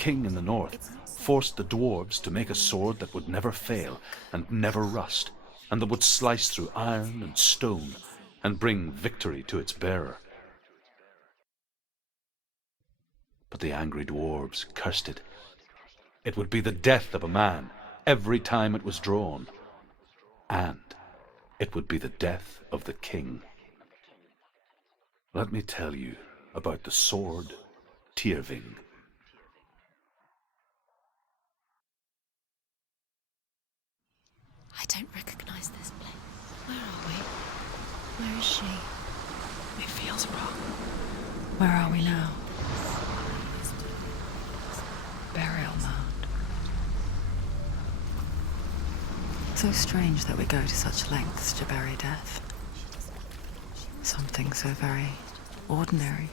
king in the north forced the dwarves to make a sword that would never fail and never rust, and that would slice through iron and stone and bring victory to its bearer. But the angry dwarves cursed it. It would be the death of a man every time it was drawn, and it would be the death of the king. Let me tell you about the sword Tyrving. I don't recognize this place. Where are we? Where is she? It feels wrong. Where are we now? Burial mound. So strange that we go to such lengths to bury death. Something so very ordinary,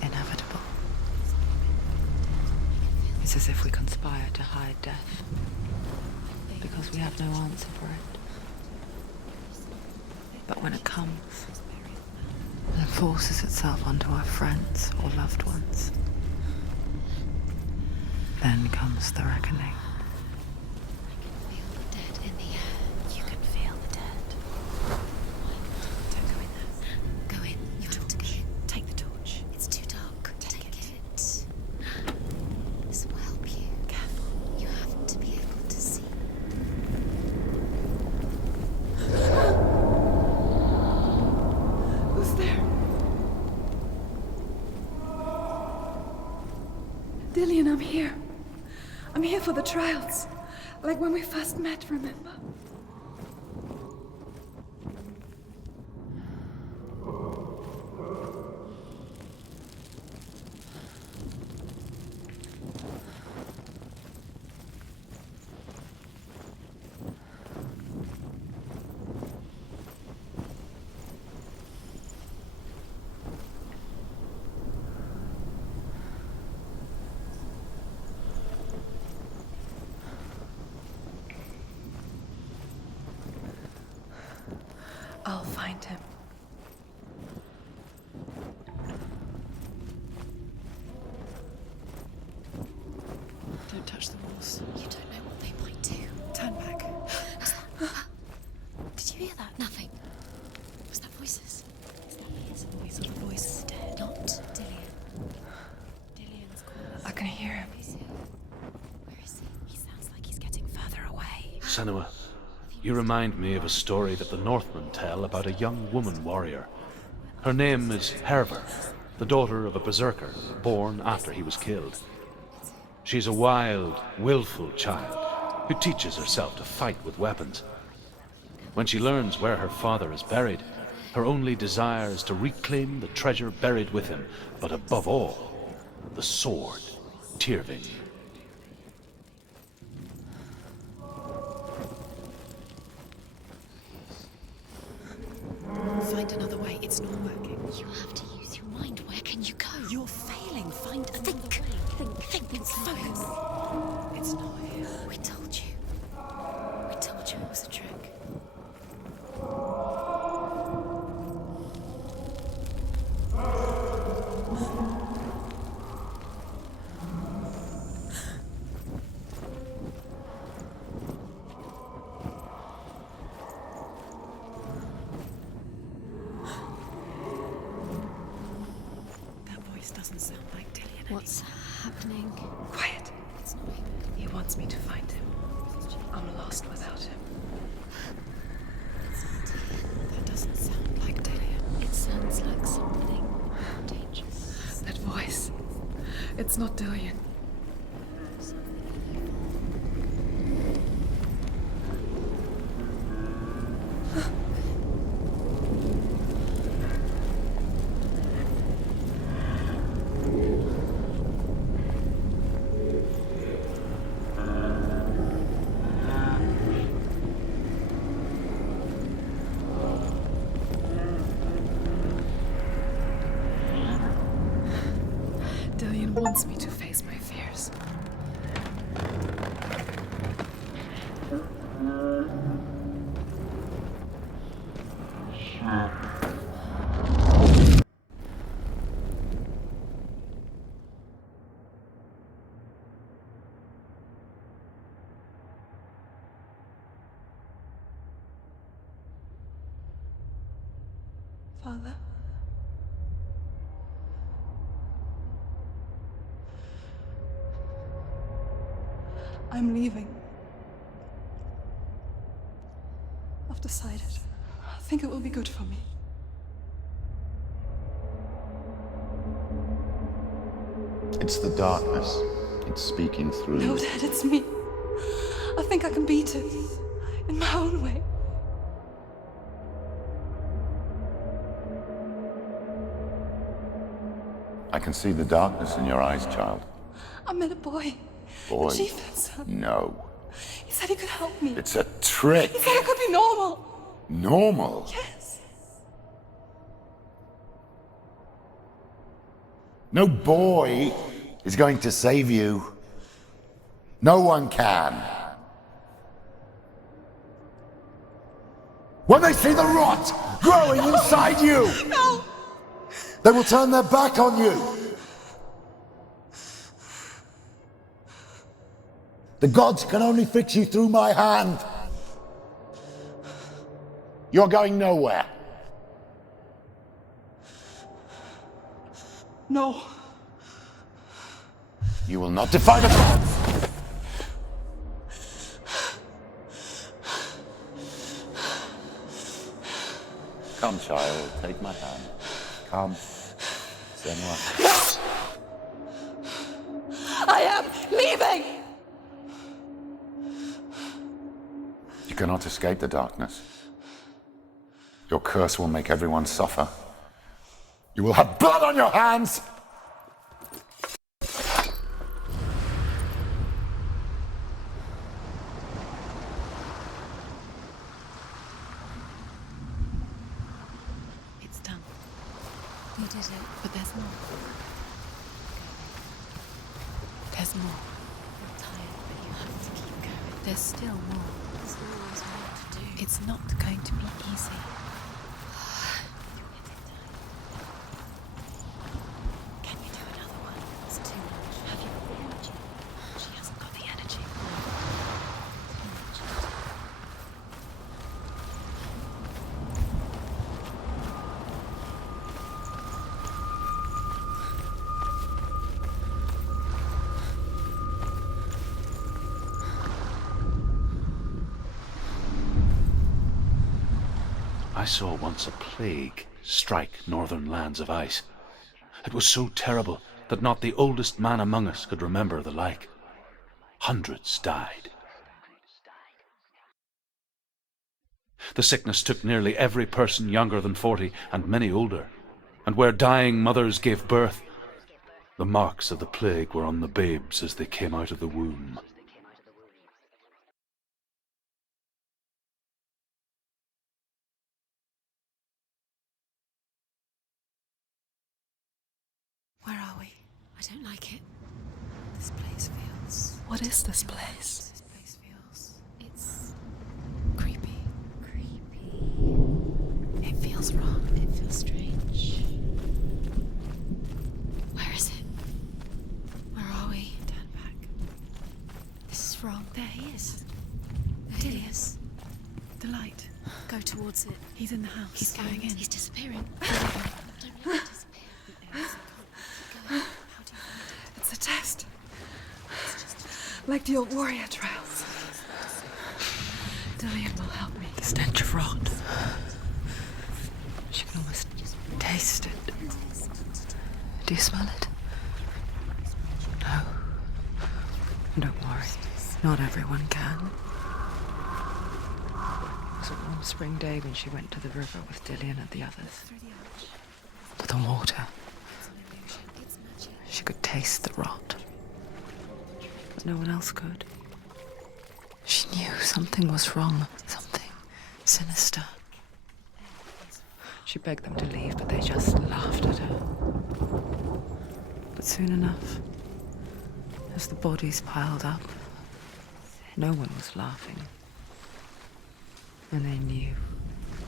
inevitable. It's as if we conspire to hide death, because we have no answer for it. But when it comes, and forces itself onto our friends or loved ones, then comes the reckoning. Dillian, I'm here. I'm here for the trials. Like when we first met, remember? I'll find him. Don't touch the walls. You don't know what they might do. Turn back. What's that? Did you hear that? Nothing. Was that voices? These are the voices dead. Not Dillian. Dillian's calling. I can hear him. Where is he? He sounds like he's getting further away. Senua, you remind me of a story that the Northmen tell about a young woman warrior. Her name is Hervor, the daughter of a berserker born after he was killed. She's a wild, willful child who teaches herself to fight with weapons. When she learns where her father is buried, her only desire is to reclaim the treasure buried with him, but above all, the sword Tyrving. Find another way. It's not working. You have to use your mind. Where can you go? You're failing. Find a think. Think. Focus. It's not here. We told you. We told you it was a trick. Doesn't sound like Dillian. What's happening? Quiet. It's not him. He wants me to find him. I'm lost without him. That doesn't sound like Dillian. It sounds like something dangerous. That voice. It's not Dillian. Dillian wants me to face my fears. Father. I'm leaving. I've decided. I think it will be good for me. It's the darkness. It's speaking through No, you. Dad, it's me. I think I can beat it. In my own way. I can see the darkness in your eyes, child. I met a boy. Boy. The chieftain's son. No. He said he could help me. It's a trick. He said I could be normal. Normal. Yes. No boy is going to save you. No one can. When they see the rot growing inside you, No! they will turn their back on you. The gods can only fix you through my hand. You're going nowhere. No. You will not defy the gods. Come, child, take my hand. Come, Senua. I am leaving! You cannot escape the darkness. Your curse will make everyone suffer. You will have blood on your hands! It's done. You did it, but there's more. There's more. You're tired, but you have to keep going. There's still more. There's always more to do. It's not going to be easy. Can you do another one? It's too much. Have you got the energy? She hasn't got the energy. Too much. I saw once a plague strike northern lands of ice. It was so terrible that not the oldest man among us could remember the like. Hundreds died. The sickness took nearly every person younger than 40 and many older, and where dying mothers gave birth, the marks of the plague were on the babes as they came out of the womb. Where are we? I don't like it. This place feels... What is this place? This place feels... It's... creepy. Creepy. It feels wrong. It feels strange. Where is it? Where are we? Turn back. This is wrong. There he is. There he is. The light. Go towards it. He's in the house. He's going in. He's disappearing. Don't let him disappear. It's a test. Like the old warrior trials. Dillian will help me. The stench of rot. She can almost taste it. Do you smell it? No. Don't worry. Not everyone can. It was a warm spring day when she went to the river with Dillian and the others. To the water. She could taste the rot. But no one else could. She knew something was wrong. Something sinister. She begged them to leave, but they just laughed at her. But soon enough, as the bodies piled up, no one was laughing. And they knew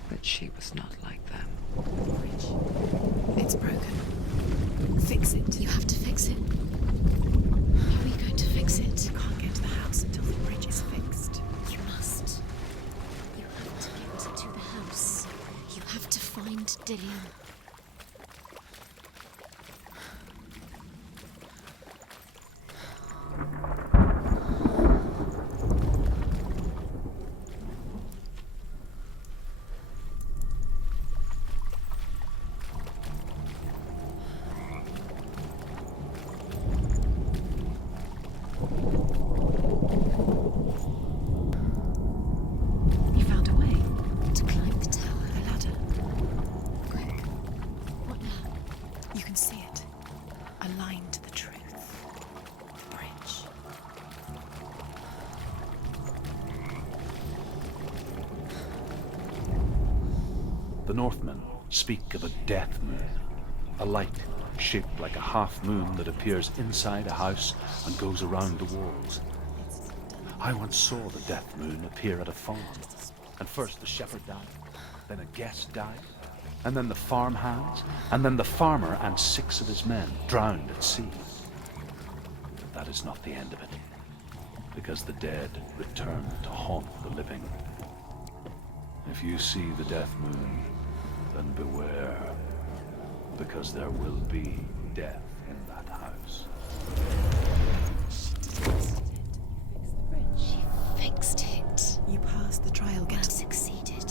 that she was not like them. It's broken. Fix it. You have to fix it. How are you going to fix it? You can't get to the house until the bridge is fixed. You must. You have to get to the house. You have to find Dillian. You found a way. To climb the tower. The ladder. Quick. What now? You can see it. A line to the truth. The bridge. The Northmen speak of a death moon, a light shaped like a half moon that appears inside a house and goes around the walls. I once saw the death moon appear at a farm, and first the shepherd died, then a guest died, and then the farm hands, and then the farmer and 6 of his men drowned at sea. But that is not the end of it, because the dead return to haunt the living. If you see the death moon, then beware, because there will be death in that house. She fixed it. You passed the trial I gate. succeeded.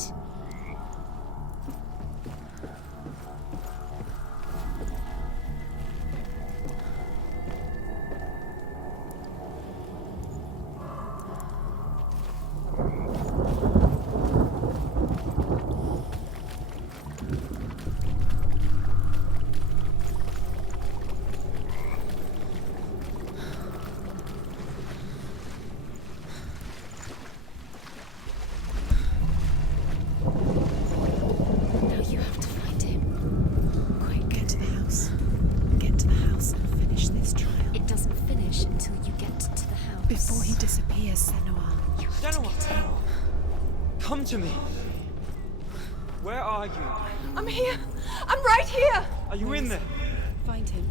Now you have to find him. Quick, get to the house. Get to the house and finish this trial. It doesn't finish until you get to the house. Before he disappears, Senua. You have Senua. to get in. Come to me. Where are you? I'm here! I'm right here! Are you in there? Find him.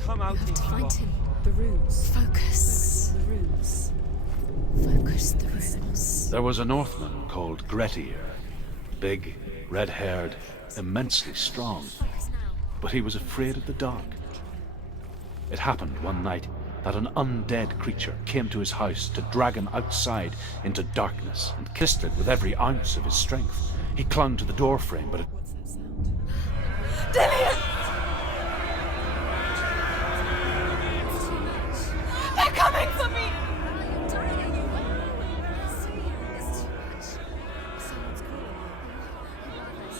Come out You have if to you find are. him. The runes. Focus. The runes. Focus the runes. There was a Northman called Grettir, big, red-haired, immensely strong, Focus now. but he was afraid of the dark. It happened one night that an undead creature came to his house to drag him outside into darkness and kissed it with every ounce of his strength. He clung to the doorframe, but it What's that sound? Dillian! They're coming for me! You're dying. It's too much. Someone's calling you.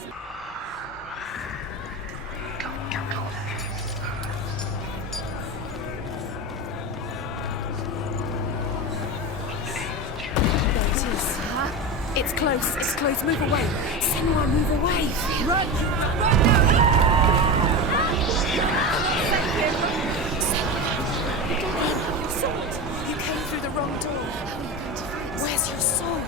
There it is. It's close. It's close. Move away. Senua, move away. Run! You came through the wrong door. How are you going to fight? Where's your sword?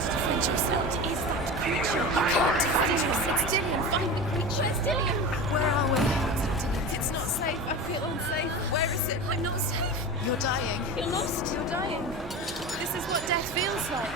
Defend yourself. What is that creature? You can't defend yourself. It's Dillian. Find the creature. Where's Dillian? Where are we? It's not safe. I feel unsafe. Where is it? I'm not safe. You're dying. You're lost. You're dying. This is what death feels like.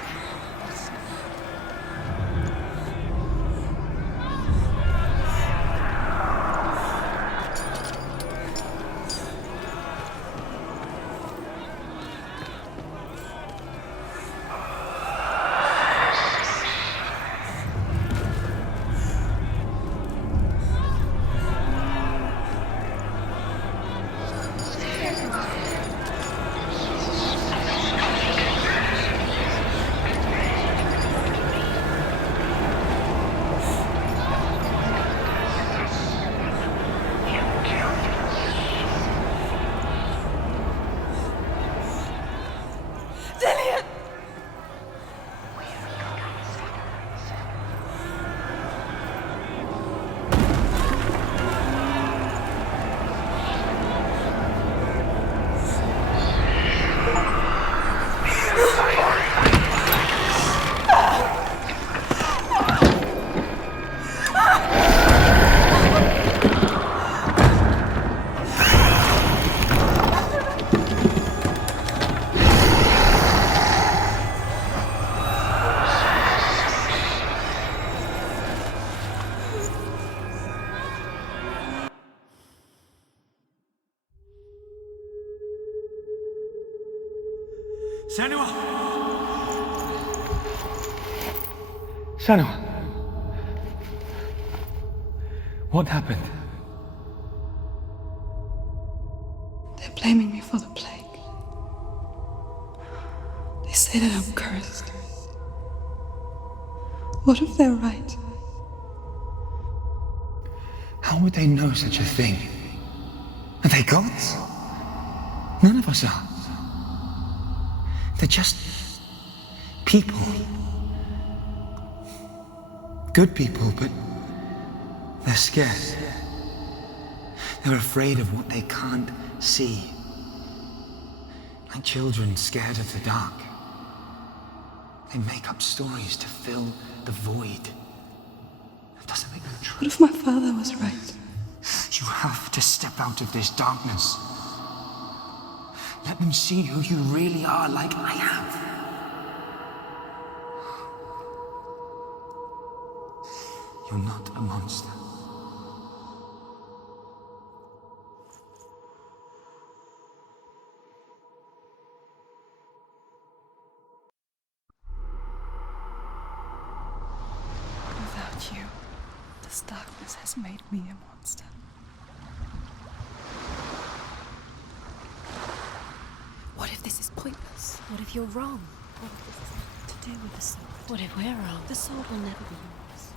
Senua! Senua! What happened? They're blaming me for the plague. They say that I'm cursed. What if they're right? How would they know such a thing? Are they gods? None of us are. They're just people. Good people, but they're scared. They're afraid of what they can't see. Like children scared of the dark. They make up stories to fill the void. That doesn't make them true. What if my father was right? You have to step out of this darkness. Let them see who you really are, like I have. You're not a monster. Without you, this darkness has made me a monster. What if this is pointless? What if you're wrong? What if this is nothing to do with the sword? What if we're wrong? The sword will never be yours.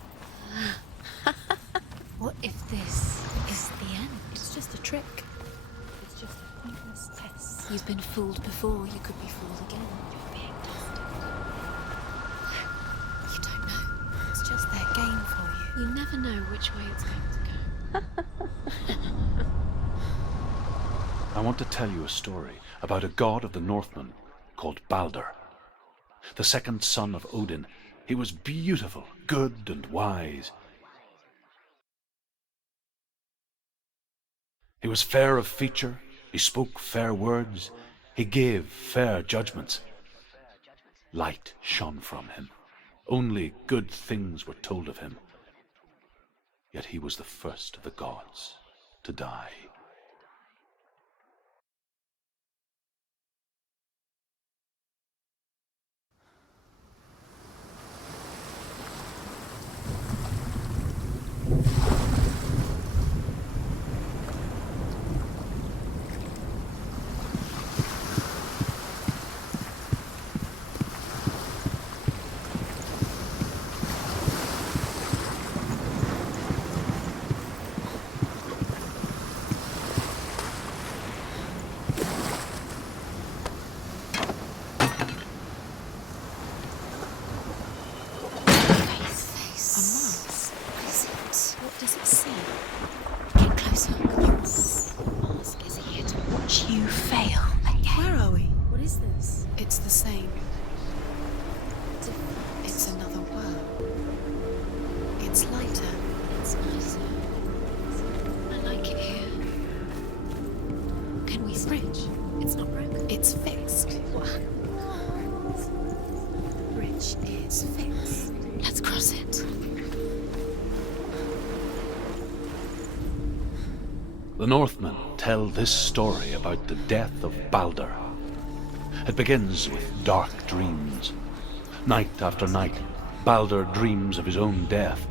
What if this is the end? It's just a trick. It's just a pointless test. You've been fooled before, you could be fooled again. You're being tested. You don't know. It's just their game for you. You never know which way it's going to go. I want to tell you a story about a god of the Northmen called Balder. The second son of Odin, he was beautiful, good and wise. He was fair of feature, he spoke fair words, he gave fair judgments. Light shone from him. Only good things were told of him. Yet he was the first of the gods to die. The Northmen tell this story about the death of Balder. It begins with dark dreams. Night after night, Balder dreams of his own death,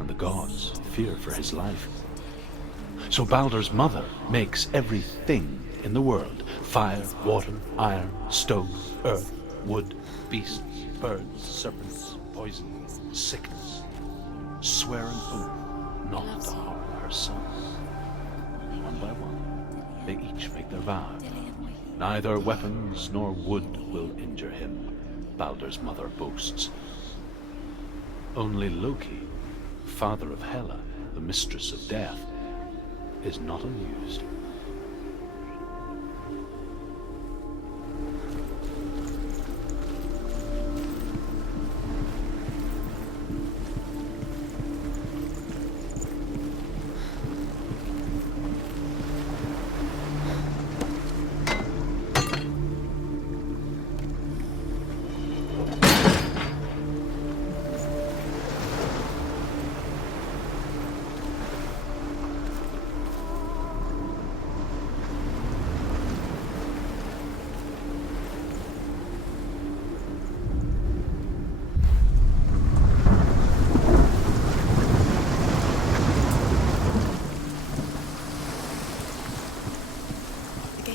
and the gods fear for his life. So Balder's mother makes everything in the world: fire, water, iron, stone, earth, wood, beasts, birds, serpents, poison, sickness, swear an oath not to harm her son. One by one, they each make their vow. Neither weapons nor wood will injure him, Balder's mother boasts. Only Loki, father of Hela, the mistress of death, is not amused.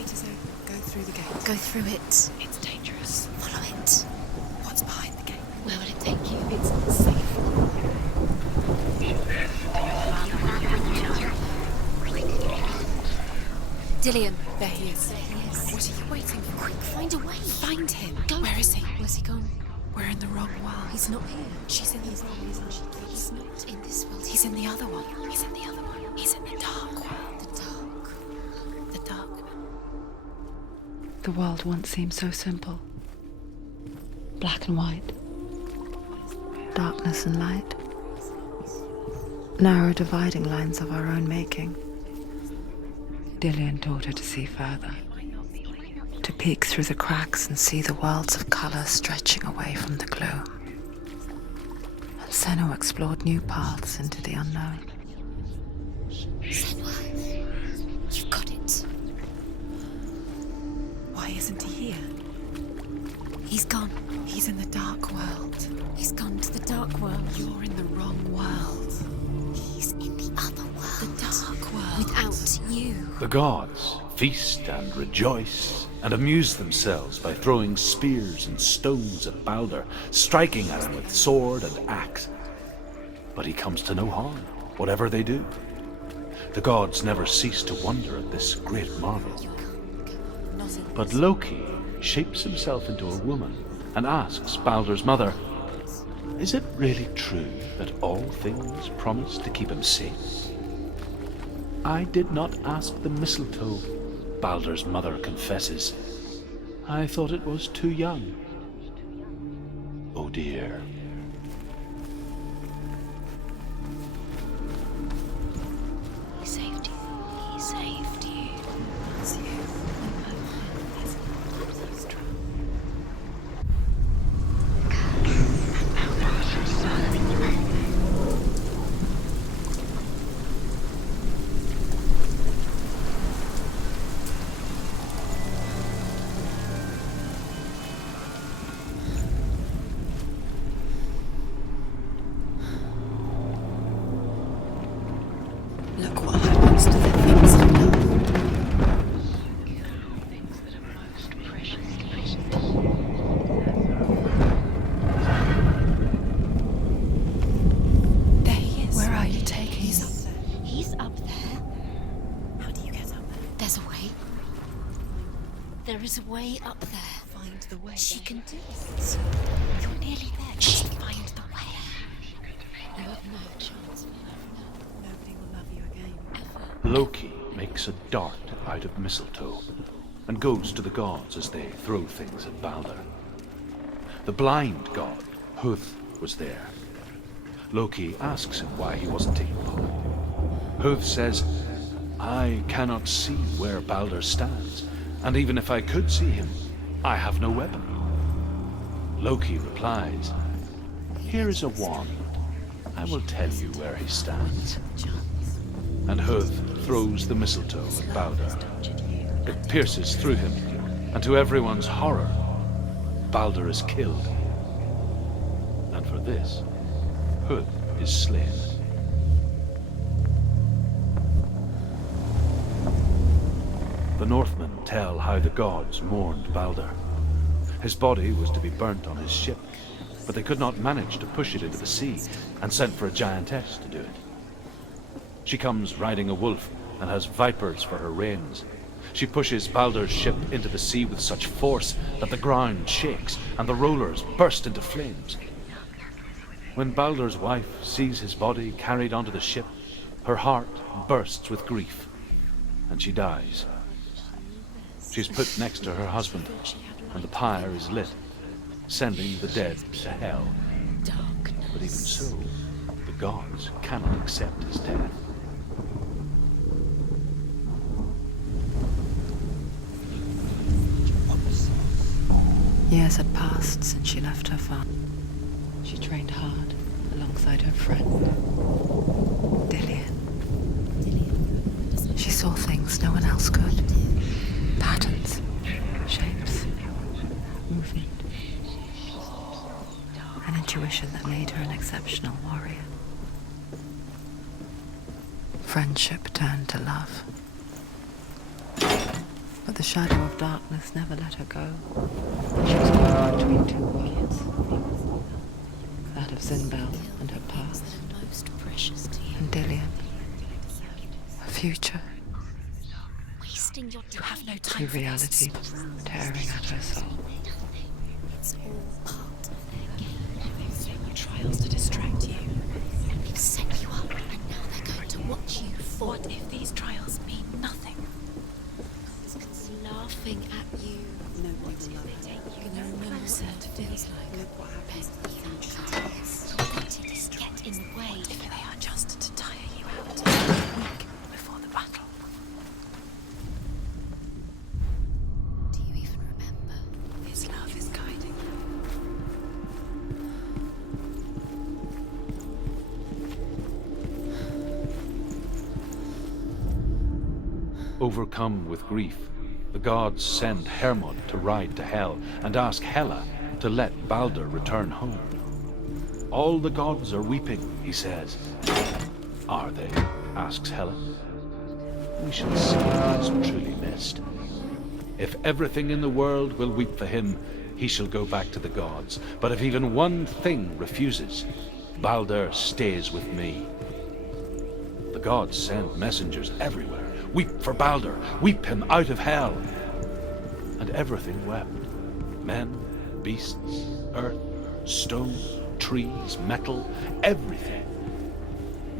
gate is open. Go through the gate. Go through it. It's dangerous. Follow it. What's behind the gate? Where will it take you? It's safe. Dillian. There he is. What are you waiting for? Quick, find a way. Find him. Go. Where is he? Where's he gone? We're in the wrong world. He's not here. She's in this world, isn't she? He's not in this world. He's in the other one. He's in the other one. He's in the dark world. The dark. The dark. The world once seemed so simple. Black and white. Darkness and light. Narrow dividing lines of our own making. Dillian taught her to see further. To peek through the cracks and see the worlds of colour stretching away from the gloom. And Senua explored new paths into the unknown. Senua. You've got it. Why isn't he here? He's gone. He's in the dark world. He's gone to the dark world. You're in the wrong world. He's in the other world. The dark world. Without you. The gods feast and rejoice and amuse themselves by throwing spears and stones at Balder, striking at him with sword and axe. But he comes to no harm, whatever they do. The gods never cease to wonder at this great marvel. But Loki shapes himself into a woman and asks Balder's mother, "Is it really true that all things promise to keep him safe?" "I did not ask the mistletoe," Balder's mother confesses. "I thought it was too young." Oh dear. He saved you. He saved you. It's you. Look what happens to the things you love. There he is. Where are you taking? He's up there. He's up there. How do you get up there? There's a way. There is a way up there. Find the way. She can do it. You're nearly there. Just find the way. You have no chance. Nobody will love you again. Loki makes a dart out of mistletoe and goes to the gods as they throw things at Balder. The blind god, Huth, was there. Loki asks him why he wasn't taking part. Huth says, "I cannot see where Balder stands, and even if I could see him, I have no weapon." Loki replies, "Here is a wand. I will tell you where he stands." And Huth throws the mistletoe at Balder. It pierces through him, and to everyone's horror, Balder is killed. And for this, Huth is slain. The Northmen tell how the gods mourned Balder. His body was to be burnt on his ship, but they could not manage to push it into the sea, and sent for a giantess to do it. She comes riding a wolf and has vipers for her reins. She pushes Balder's ship into the sea with such force that the ground shakes and the rollers burst into flames. When Balder's wife sees his body carried onto the ship, her heart bursts with grief, and she dies. She's put next to her husband, and the pyre is lit, sending the dead to hell. But even so, the gods cannot accept his death. Years had passed since she left her farm. She trained hard alongside her friend, Dillian. She saw things no one else could. Patterns, shapes, movement. An intuition that made her an exceptional warrior. Friendship turned to love. But the shadow of darkness never let her go. She was caught between two worlds. That of Zinbel and her past. Most precious to you. And Dillian. Her future. Wasting your time. You have no To time for reality this. tearing at her soul. It's all part of their game. Your trials to distract you. They've set you up, and now they're going to watch you fall. What if these trials mean nothing? Laughing at you. What if they take you closer? It feels like. Look what happens to the future. Get in the way. If they are just to tire you out. A week before the battle. Do you even remember? His love is guiding you. Overcome with grief, the gods send Hermod to ride to Hell and ask Hela to let Balder return home. All the gods are weeping, he says. Are they? Asks Hela. We shall see if he is truly missed. If everything in the world will weep for him, he shall go back to the gods. But if even one thing refuses, Balder stays with me. The gods send messengers everywhere. Weep for Balder, weep him out of Hell. And everything wept. Men, beasts, earth, stone, trees, metal, everything.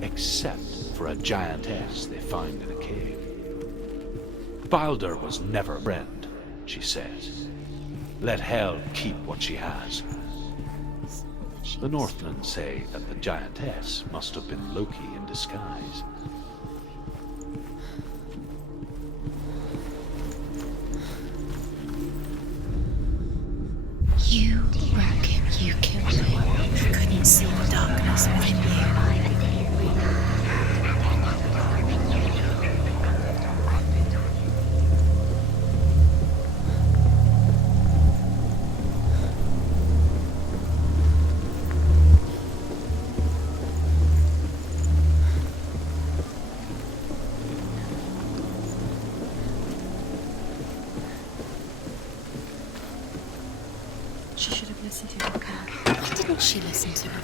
Except for a giantess they find in a cave. Balder was never a friend, she says. Let Hell keep what she has. The Northmen say that the giantess must have been Loki in disguise. You broke him, you killed him. You couldn't see the darkness within you. She should have listened to her. Why didn't she listen to her?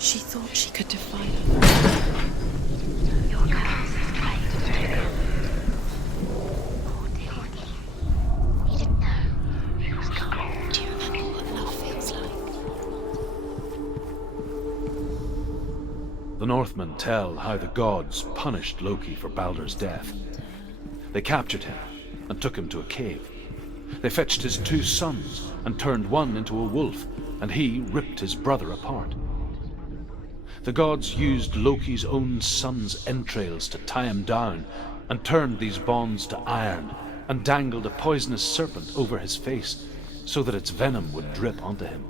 She thought she could defy her. You didn't know he was coming. Do you remember what love feels like? The Northmen tell how the gods punished Loki for Balder's death. They captured him and took him to a cave. They fetched his 2 sons and turned one into a wolf, and he ripped his brother apart. The gods used Loki's own son's entrails to tie him down, and turned these bonds to iron, and dangled a poisonous serpent over his face, so that its venom would drip onto him.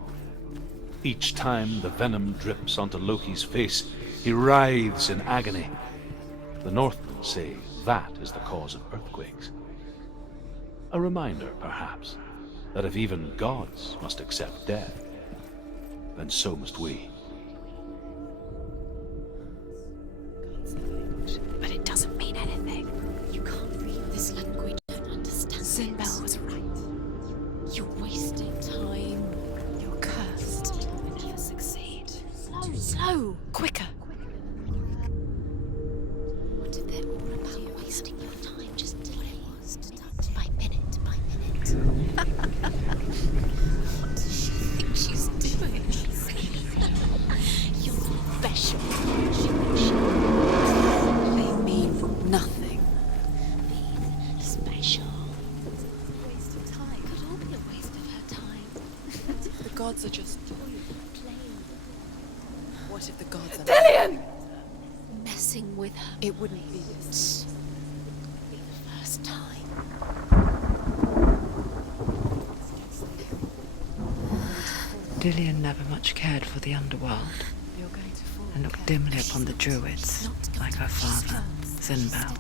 Each time the venom drips onto Loki's face, he writhes in agony. The Northmen say that is the cause of earthquakes. A reminder, perhaps, that if even gods must accept death, then so must we. But it doesn't mean anything. You can't read this language, don't understand. Zinbel was right. You're wasting time. You're cursed. You'll succeed. Slow! Quicker! What if they're all about wasting your time just till it was by minute by minute? What does she think she's doing? You're special. They mean nothing. Being special. Waste of time. Could all be a waste of her time. The gods are just Playing. What if the gods are Dillian! Messing with her. It wouldn't be this. Be the first time. Dillian never much cared for the underworld, You're going to fall. and looked dimly upon the druids, like her father, Zinbel.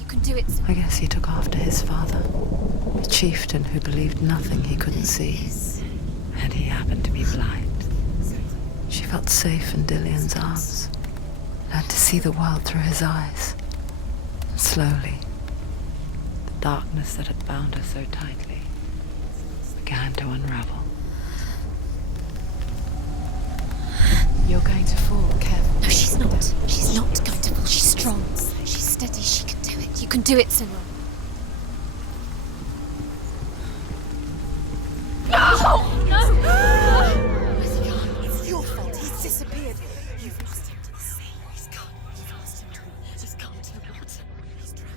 You can do it. I guess he took after his father, a chieftain who believed nothing he couldn't see, and he happened to be blind. She felt safe in Dillian's arms, learned to see the world through his eyes, and slowly, the darkness that had bound her so tightly began to unravel. You're going to fall, careful. No, she's not. She's not going to fall. She's strong. She's steady. She can do it. You can do it, Senua. Where's he gone? It's your fault. He's disappeared. You've lost him to the sea. He's gone. You've lost him to the... He's gone to the water. He's drowned.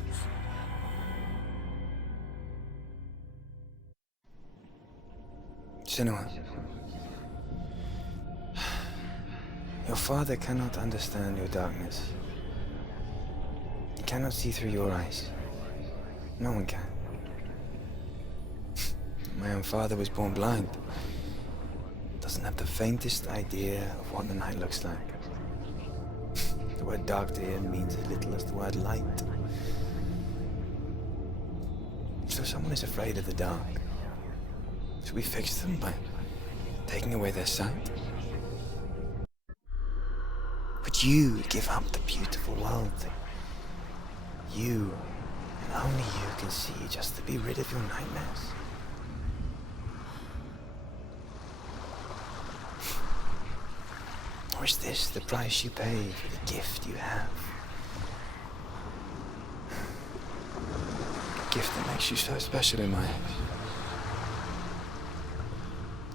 Senua, your father cannot understand your darkness. He cannot see through your eyes. No one can. My own father was born blind. Doesn't have the faintest idea of what the night looks like. The word dark to him means as little as the word light. So someone is afraid of the dark. Should we fix them by taking away their sight? Would you give up the beautiful world that you, and only you, can see just to be rid of your nightmares? Or is this the price you pay for the gift you have? A gift that makes you so special in my eyes.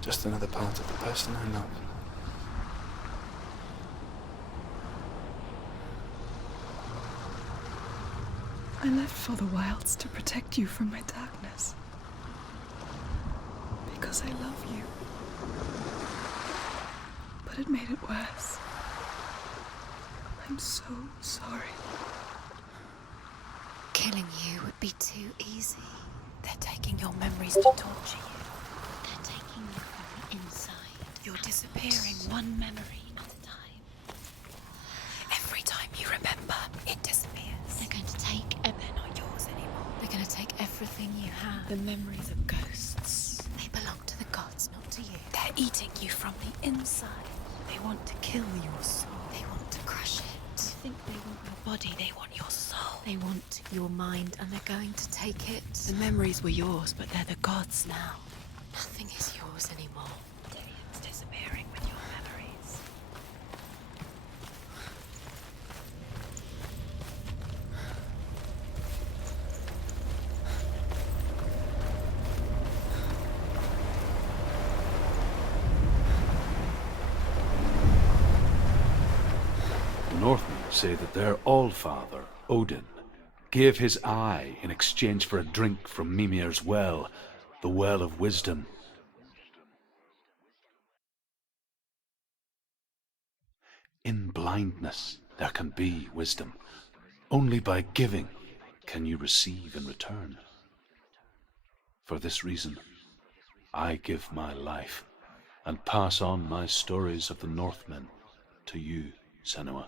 Just another part of the person I love. I left for the wilds to protect you from my darkness. Because I love you. But it made it worse. I'm so sorry. Killing you would be too easy. They're taking your memories to torture you. They're taking you from the inside. You're disappearing one memory at a time. Every time you remember, it disappears. They're going to take... They're not yours anymore. They're going to take everything you have. The memories of ghosts. They belong to the gods, not to you. They're eating you from the inside. They want to kill your soul. They want to crush it. You think they want your body, they want your soul. They want your mind, and they're going to take it. The memories were yours, but they're the gods now. Nothing is yours anymore. Dillian's disappearing with your memories. The Northmen say that their Allfather, Odin, gave his eye in exchange for a drink from Mimir's well, the well of wisdom. In blindness there can be wisdom. Only by giving can you receive in return. For this reason, I give my life and pass on my stories of the Northmen to you, Senua.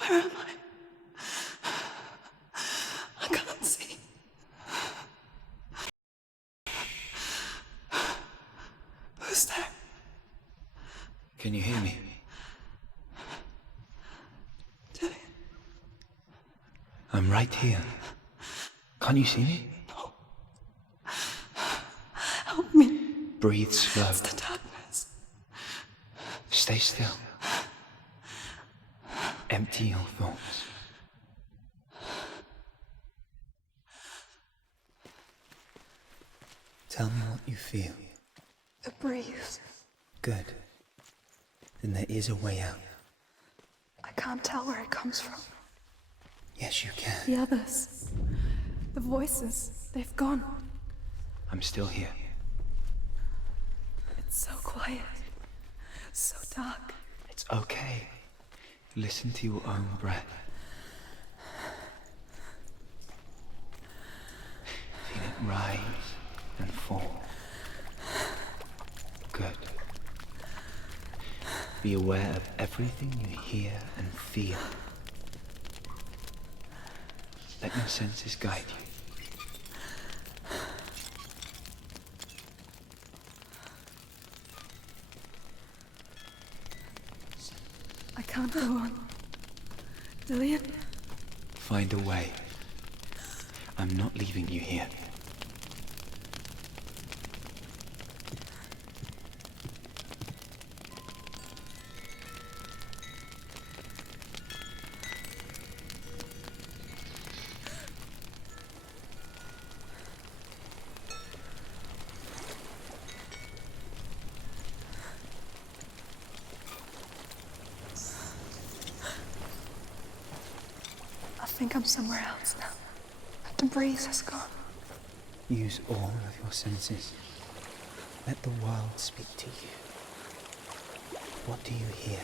Where am I? I can't see. Who's there? Can you hear me? Dillian. I'm right here. Can't you see me? No. Help me. Breathe slow. It's the darkness. Stay still. Empty your thoughts. Tell me what you feel. The breeze. Good. Then there is a way out. I can't tell where it comes from. Yes, you can. The others. The voices. They've gone. I'm still here. It's so quiet. So dark. It's okay. Listen to your own breath. Feel it rise and fall. Good. Be aware of everything you hear and feel. Let your senses guide you. I can't go on. Dillian? Find a way. I'm not leaving you here. I think I'm somewhere else now. The breeze has gone. Use all of your senses. Let the world speak to you. What do you hear?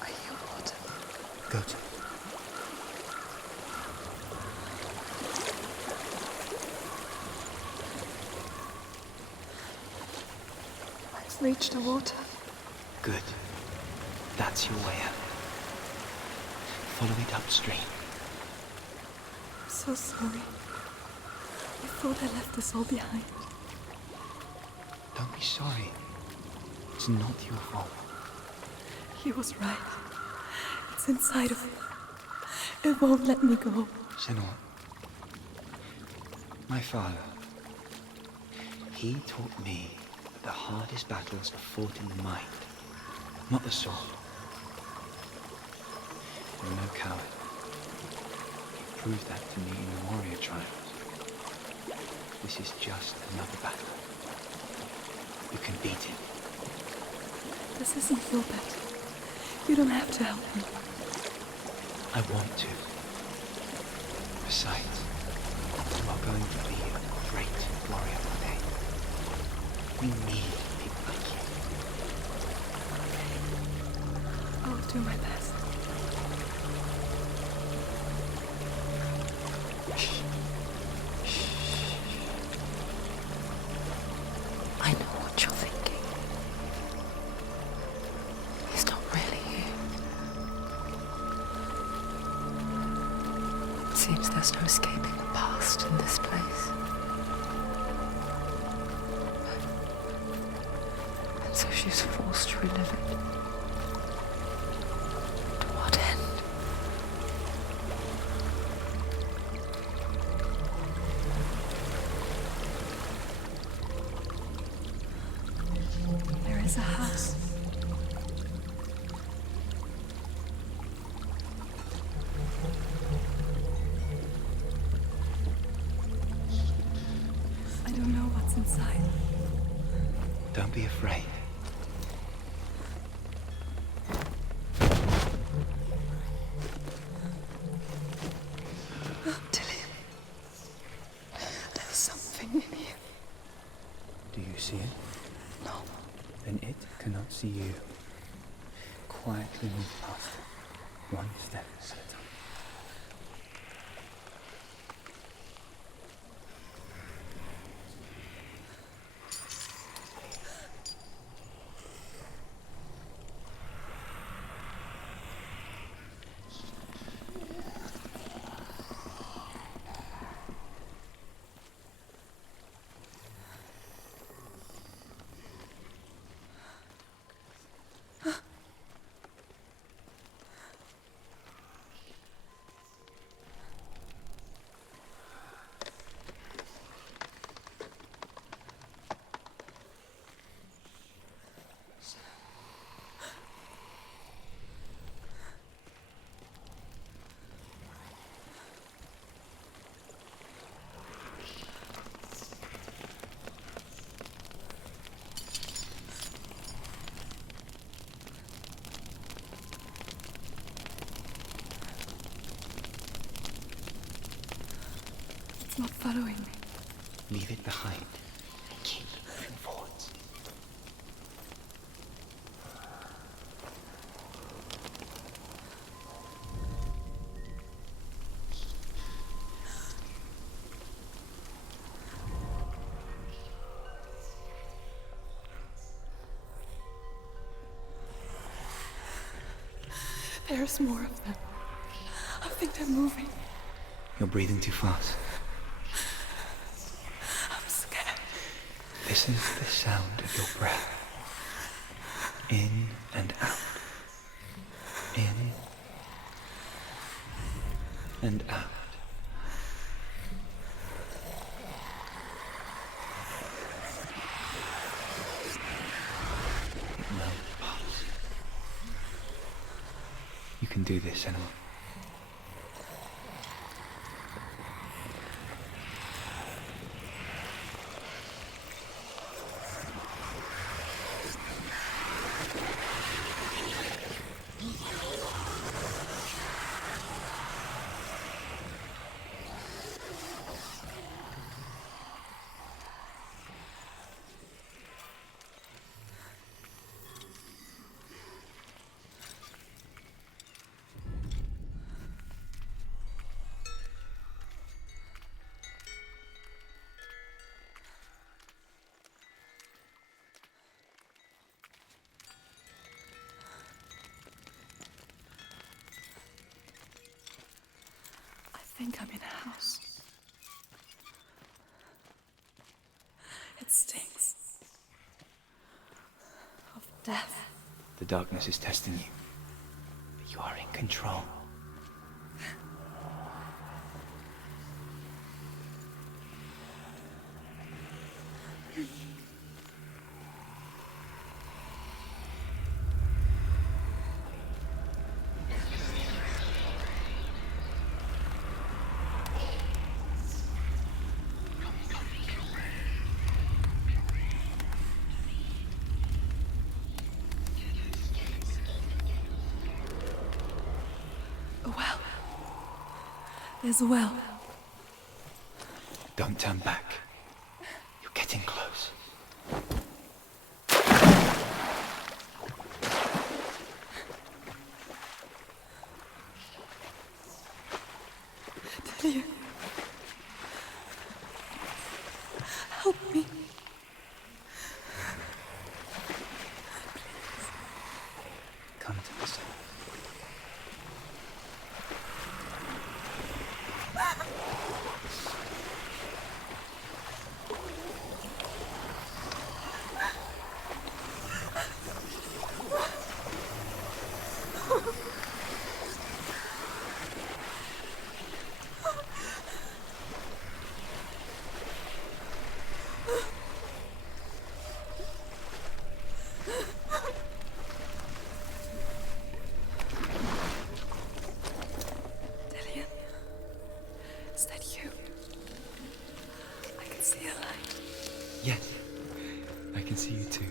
I hear water. Go to it. I've reached the water. Good. That's your way out. Follow it upstream. I'm so sorry. I thought I left us all behind. Don't be sorry. It's not your fault. He was right. It's inside of me. It won't let me go. Senua, my father, he taught me that the hardest battles are fought in the mind, not the sword. You're no coward. You proved that to me in the warrior trials. This is just another battle. You can beat it. This isn't your battle. You don't have to help me. I want to. Besides, you are going to be a great warrior one day. We need people like you. I will do my best. I know what you're thinking. He's not really here. It seems there's no escaping the past in this place. And so she's forced to relive it. To what end? There is a house. I don't know what's inside. Don't be afraid. Dillian. There's something in here. Do you see it? No. Then it cannot see you. Quietly move past it, one step at a time. It's not following me. Leave it behind and keep moving forwards. There's more of them. I think they're moving. You're breathing too fast. I'm scared. Listen to the sound of your breath. In and out. In and out. It will pass. You can do this, Senua. I think I'm in a house. It stinks of death. The darkness is testing you, but you are in control. A well. There's a well. Don't turn back. You're getting close. Delia. Help me. Come to the center. Delia. Is that you? I can see a light. Yes, I can see you too.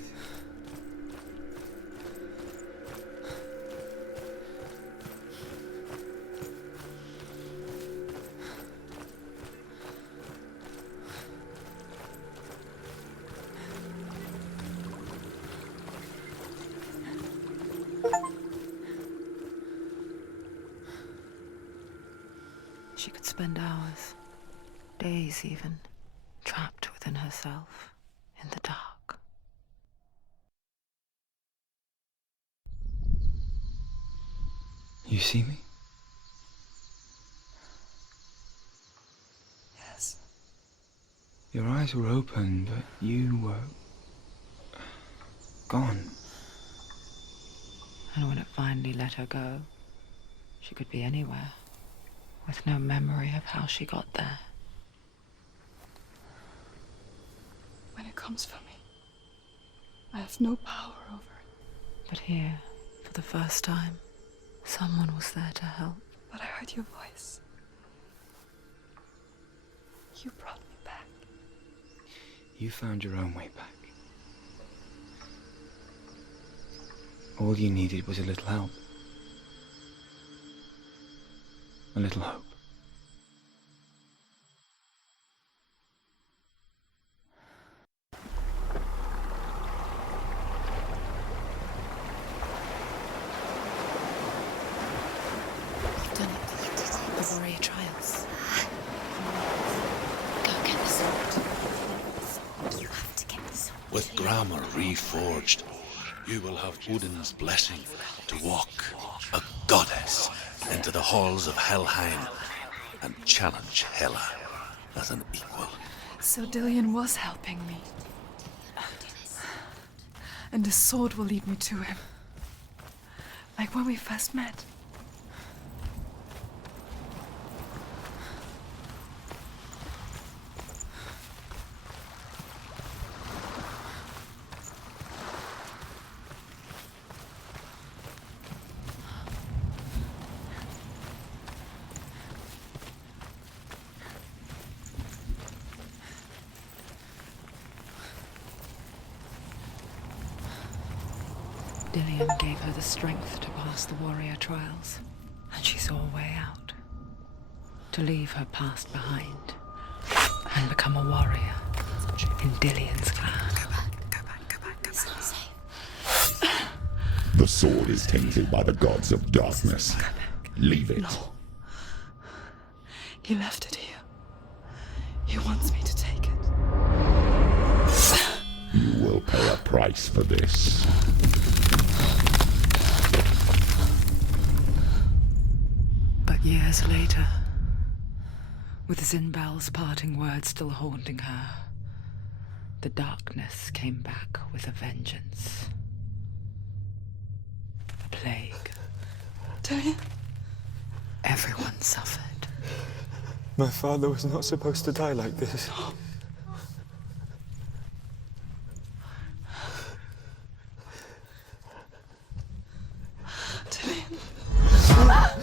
She could spend hours, days even, trapped within herself, in the dark. You see me? Yes. Your eyes were open, but you were gone. And when it finally let her go, she could be anywhere, with no memory of how she got there. When it comes for me, I have no power over it. But here, for the first time, someone was there to help. But I heard your voice. You brought me back. You found your own way back. All you needed was a little help. A little hope. You've done it. You did it. The warrior trials. Go get the sword. You have to get the sword. With Gramr reforged, you will have Odin's blessing to walk, a goddess, into the halls of Helheim and challenge Hela as an equal. So Dillian was helping me. And this sword will lead me to him. Like when we first met. Dillian gave her the strength to pass the warrior trials, and she saw a way out. To leave her past behind and become a warrior in Dillian's clan. Go back. It's not safe. The sword is tainted by the gods of darkness. Leave it. No. He left it here. He wants me to take it. You will pay a price for this. But years later, with Zinbel's parting words still haunting her, the darkness came back with a vengeance. A plague. Dillian? Everyone suffered. My father was not supposed to die like this.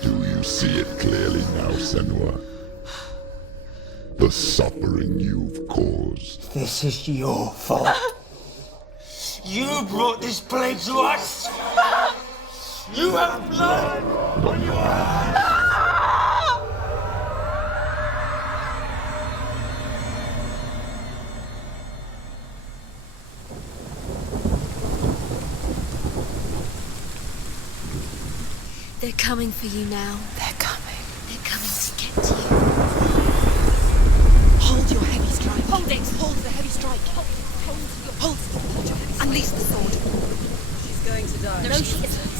Do you see it clearly now, Senua? The suffering you've caused. This is your fault. You brought this plague to us. You have blood on your hands. They're coming for you now. They're coming. They're coming to get to you. Hold your heavy strike. Hold it. Hold the heavy strike. Hold your heavy strike. Unleash the sword. She's going to die. No, she isn't.